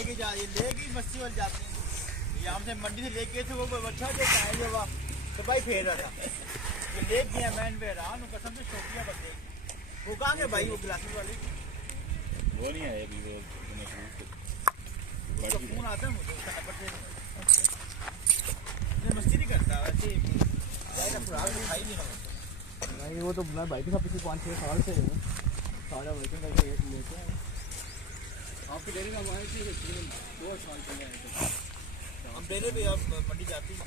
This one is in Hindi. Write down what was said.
लेके जा ये लेके मस्ती वाली जाती है। ये हमसे मंडी से लेके थे वो बच्चा जो खाए जो वहाँ तो भाई फेर रहा था ये ले गया मैं हैरान हूँ कसम से शोकिया बंदे वो कहाँ गए भाई वो ग्लासेस वाले वो नहीं आया अभी वो उसका फोन आता है मुझे उसका नंबर दे मस्ती नहीं करता वैसे खाई नहीं नहीं वो तो मैं भाई के साथ पिछले 5-6 साल से हूँ सारा वर्किंग करके लेते हैं आपकी डेयरी का हमारे 2 साल चले आए थे हम डेयरी पे अब मंडी जाती है।